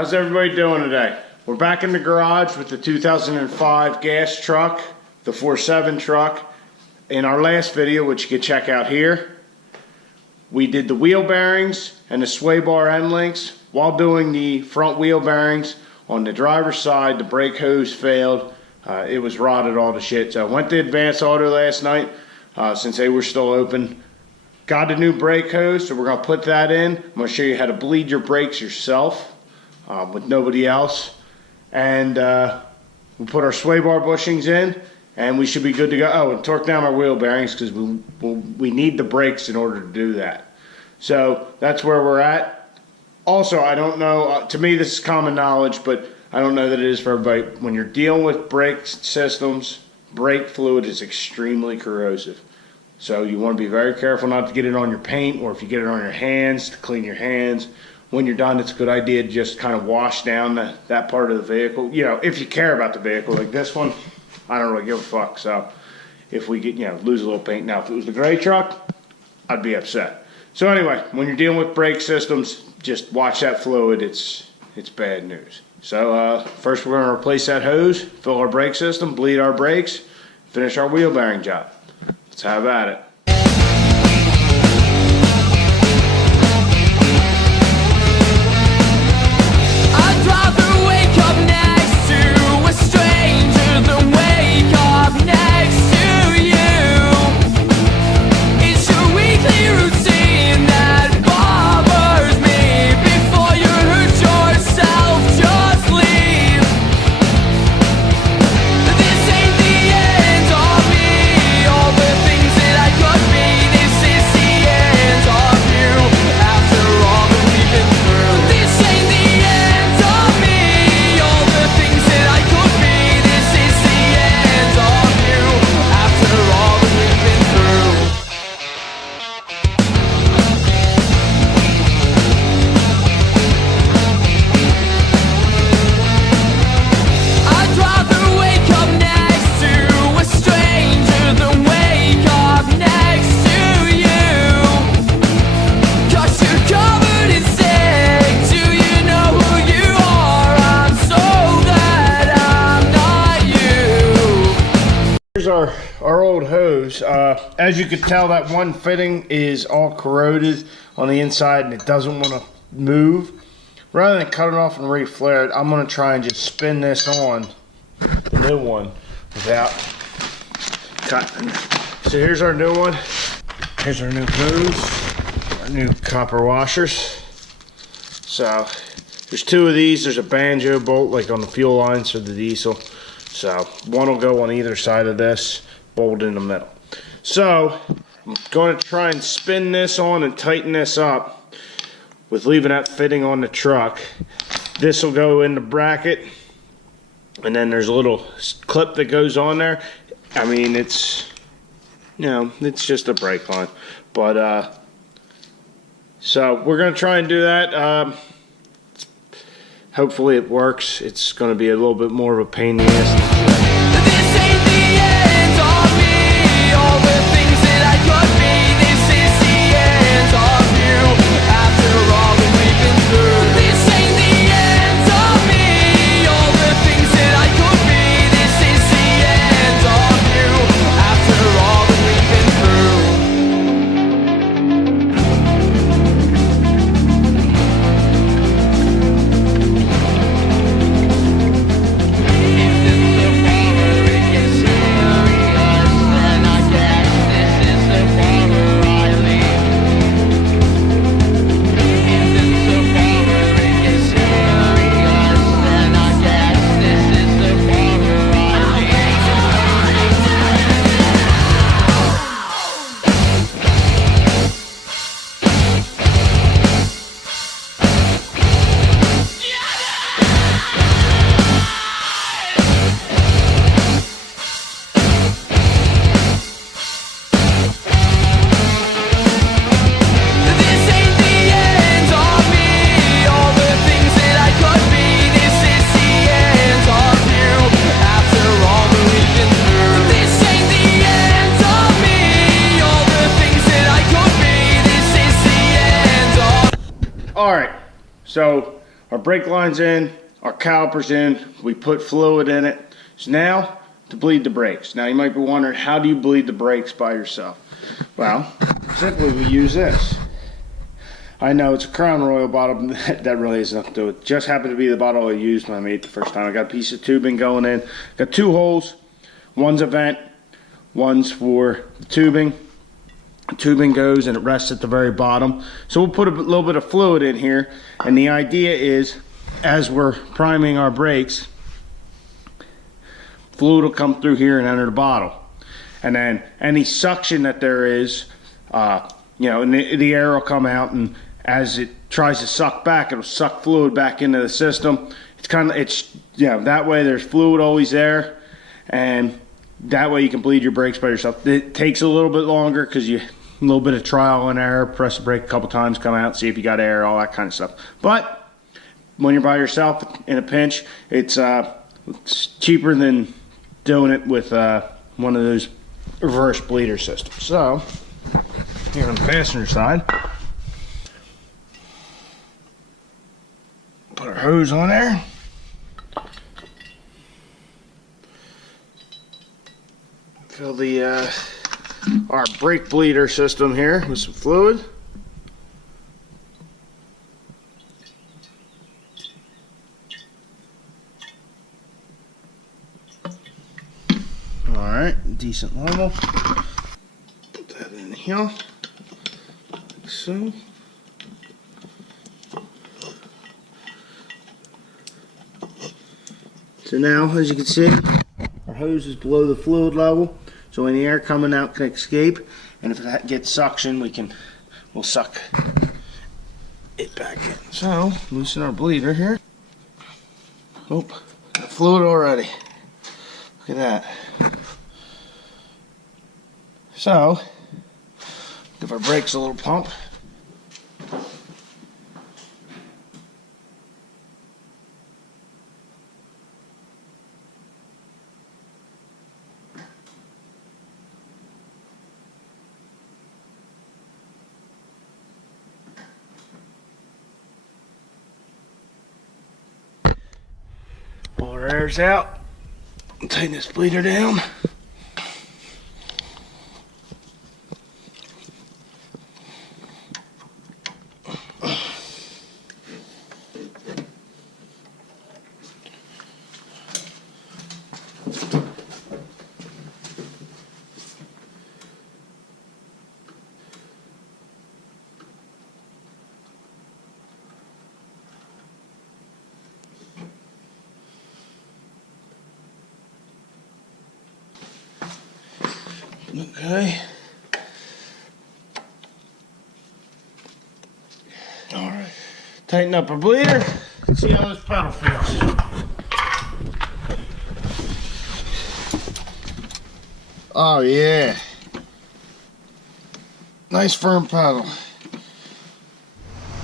How's everybody doing today? We're back in the garage with the 2005 gas truck, the 4.7 truck. In our last video, which you can check out here, we did the wheel bearings and the sway bar end links. While doing the front wheel bearings, on the driver's side, the brake hose failed. It was rotted all to shit. So I went to Advance Auto last night, since they were still open. Got a new brake hose, so we're going to put that in. I'm going to show you how to bleed your brakes yourself with nobody else. And we put our sway bar bushings in, and we should be good to go. Oh, and torque down our wheel bearings because we need the brakes in order to do that. So that's where we're at. Also, I don't know, to me this is common knowledge, but I don't know that it is for everybody. When you're dealing with brake systems, brake fluid is extremely corrosive. So you want to be very careful not to get it on your paint, or if you get it on your hands, to clean your hands. When you're done, it's a good idea to just kind of wash down that part of the vehicle. You know, if you care about the vehicle, like this one, I don't really give a fuck. So if we get, lose a little paint. Now, if it was the gray truck, I'd be upset. So anyway, when you're dealing with brake systems, just watch that fluid. It's bad news. So first we're going to replace that hose, fill our brake system, bleed our brakes, finish our wheel bearing job. Let's have at it. I'd rather wake up next to a stranger than wake up next to you. It's your weekly routine that bothers me. Before you hurt yourself, just leave. This ain't the end of me. All the things that I could be, this is the end of you. After all that we've been through, this ain't the end of me. All the things that I could be, this is the end of you. After all that we've been through. I'd rather wake up next to a stranger than wake up next to you. 'Cause you're covered in sick. Do you know who you are? I'm so glad I'm not you. Here's our old hose. As you can tell, that one fitting is all corroded on the inside and it doesn't want to move. Rather than cut it off and re-flare it, I'm going to try and just spin this on the new one without cutting. So here's our new one. Here's our new hose, our new copper washers. So there's two of these. There's a banjo bolt like on the fuel lines for the diesel. So one will go on either side of this, bolt in the middle. So I'm going to try and spin this on and tighten this up with leaving that fitting on the truck. This will go in the bracket, and then there's a little clip that goes on there. I mean, it's it's just a brake line, but so we're gonna try and do that. Hopefully it works. It's gonna be a little bit more of a pain in the ass. This ain't the end of me. All the things that I could be, this is the end of you. After all that we've been through, this ain't the end of me. All the things that I could be, this is the end of you. After all that we've been Alright, so our brake line's in, our caliper's in, we put fluid in it. So now to bleed the brakes. Now you might be wondering, how do you bleed the brakes by yourself? Well, simply we use this. I know it's a Crown Royal bottle, that really has nothing to do with it. Just happened to be the bottle I used when I made it the first time. I got a piece of tubing going in. Got 2 holes. One's a vent, one's for the tubing. The tubing goes and it rests at the very bottom. So we'll put a little bit of fluid in here, and the idea is, as we're priming our brakes, fluid will come through here and enter the bottle. And then any suction that there is, and the air will come out, and as it tries to suck back, it'll suck fluid back into the system. That way there's fluid always there, and that way you can bleed your brakes by yourself. It takes a little bit longer because a little bit of trial and error, press the brake a couple times, come out, see if you got air, all that kind of stuff. But when you're by yourself in a pinch, it's cheaper than doing it with one of those reverse bleeder systems. So here on the passenger side, put our hose on there. Fill the our brake bleeder system here with some fluid. Alright, decent level. Put that in here, like so. So now, as you can see, our hose is below the fluid level, so any air coming out can escape, and if that gets suction, we'll suck it back in. So, loosen our bleeder here. Oh, got fluid already. Look at that. So, give our brakes a little pump. Pull our airs out. Tighten this bleeder down. Okay. Alright. Tighten up our bleeder. See how this pedal feels. Oh yeah. Nice firm pedal.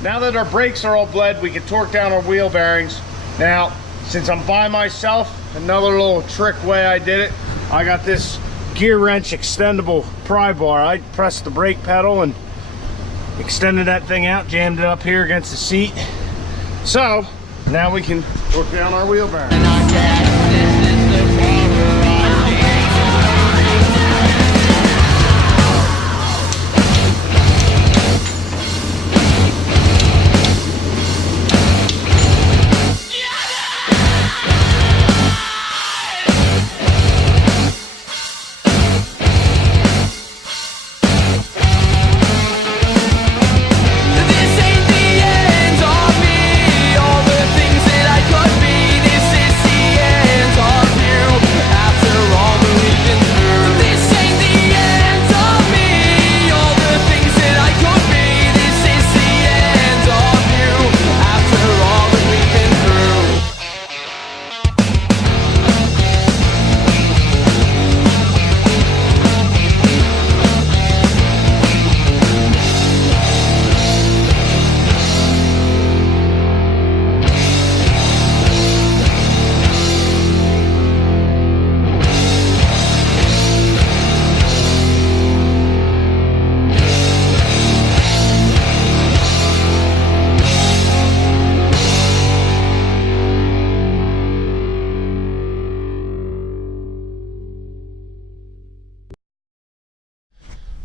Now that our brakes are all bled, we can torque down our wheel bearings. Now, since I'm by myself, another little trick way I did it, I got this gear wrench extendable pry bar. I pressed the brake pedal and extended that thing out, jammed it up here against the seat. So now we can torque down our wheel bearing. This ain't the end of me, all the things that I could be. This is the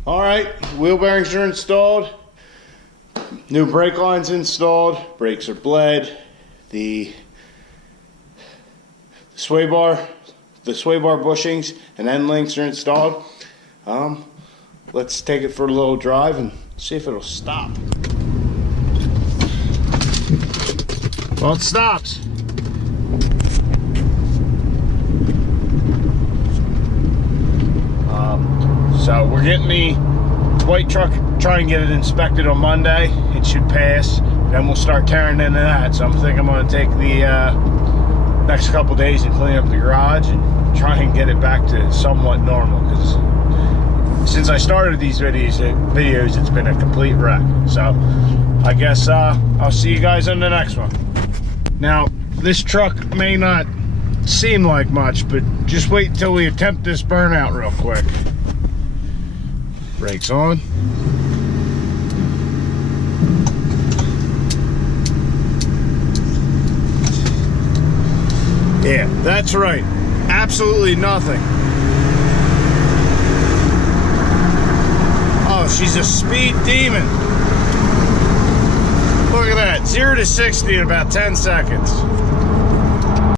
All right, wheel bearings are installed. New brake lines installed. Brakes are bled. The sway bar bushings and end links are installed. Let's take it for a little drive and see if it'll stop. Well, it stops. So we're getting the white truck, try and get it inspected on Monday. It should pass. Then we'll start tearing into that. So I'm thinking I'm going to take the next couple days and clean up the garage and try and get it back to somewhat normal. Because since I started these videos, it's been a complete wreck. So I guess I'll see you guys on the next one. Now, this truck may not seem like much, but just wait until we attempt this burnout real quick. Brakes on. Yeah, that's right. Absolutely nothing. Oh, she's a speed demon. Look at that. 0 to 60 in about 10 seconds.